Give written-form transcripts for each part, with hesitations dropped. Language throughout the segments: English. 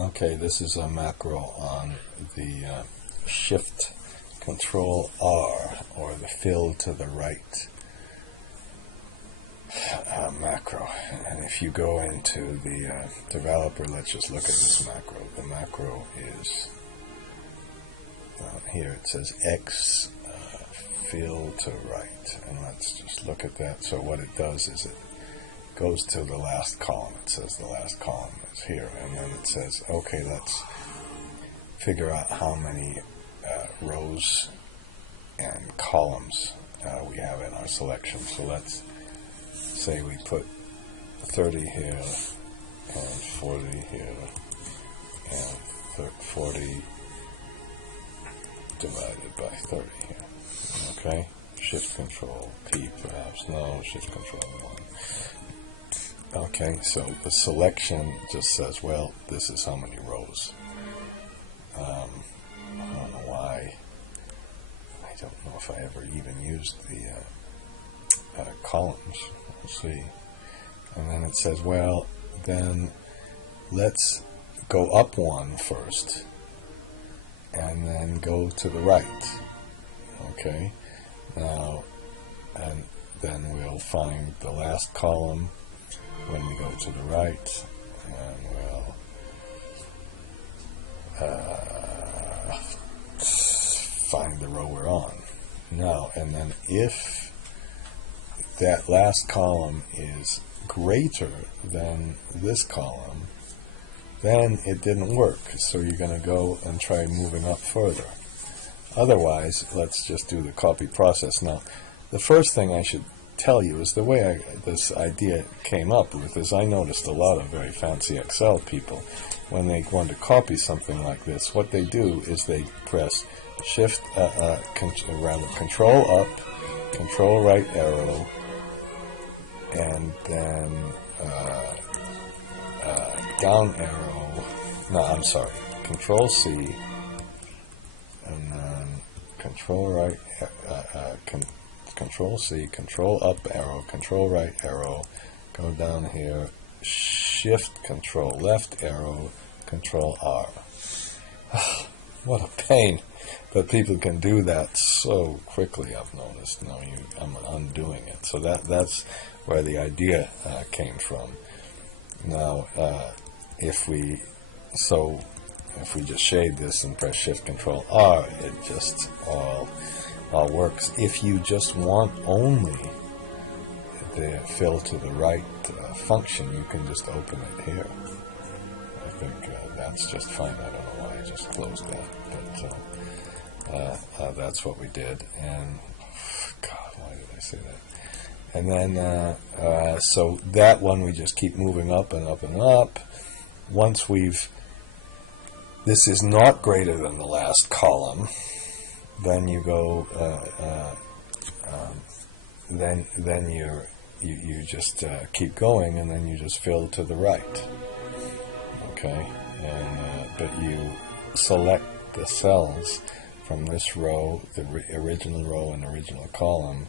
Okay, this is a macro on the Shift Cntl R, or the fill to the right macro. And if you go into the developer, let's just look at this macro. The macro is here. It says X fill to right, and let's just look at that. So what it does is it goes to the last column. It says the last column is here, and then it says, okay, let's figure out how many rows and columns we have in our selection. So let's say we put 30 here and 40 here and 40 divided by 30 here. Okay, Shift Control P perhaps. No, Shift Control 1. Okay, so the selection just says, well, this is how many rows. I don't know why. I don't know if I ever even used the columns. We'll see. And then it says, well, then let's go up one first and then go to the right. Okay, now, and then we'll find the last column when we go to the right, and we'll find the row we're on. Now, and then if that last column is greater than this column, then it didn't work. So you're going to go and try moving up further. Otherwise, let's just do the copy process. Now, the first thing I should tell you is the way this idea came up with is I noticed a lot of very fancy Excel people, when they want to copy something like this, what they do is they press Shift, Control up, Control right arrow, and then down arrow. No, I'm sorry, Control C, and then Control right, Control C, Control up arrow, Control right arrow, go down here, Shift Control left arrow, Control R. What a pain that people can do that so quickly, I've noticed. Now I'm undoing it. So that's where the idea came from. Now, if we just shade this and press Shift Control R, it just all works. If you just want only the fill to the right function, you can just open it here. I think that's just fine. I don't know why I just closed that, but that's what we did. And God, why did I say that? And then so that one we just keep moving up and up and up. Once this is not greater than the last column, then you go, then you just keep going, and then you just fill to the right. Okay, and but you select the cells from this row, the original row and original column,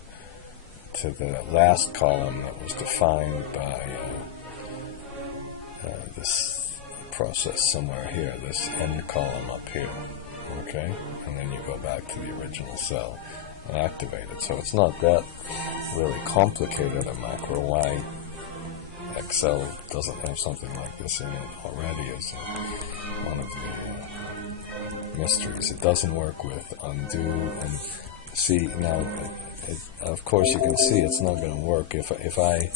to the last column that was defined by this process somewhere here, this end column up here. Okay, and then you go back to the original cell and activate it. So it's not that really complicated a macro. Why Excel doesn't have something like this in it already is one of the mysteries. It doesn't work with undo and see. Now, of course, you can see it's not going to work if I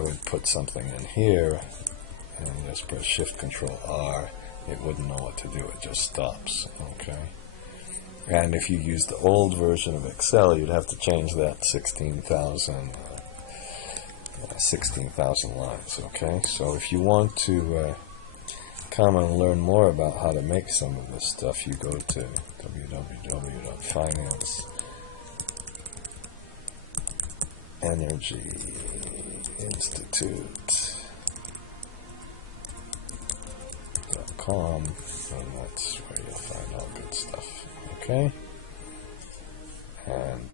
would put something in here and just press Shift Control R. It wouldn't know what to do. It just stops. Okay. And if you use the old version of Excel, you'd have to change that 16,000 lines. Okay. So if you want to come and learn more about how to make some of this stuff, you go to www.FinanceEnergyInstitute.com, and that's where you'll find all good stuff. Okay.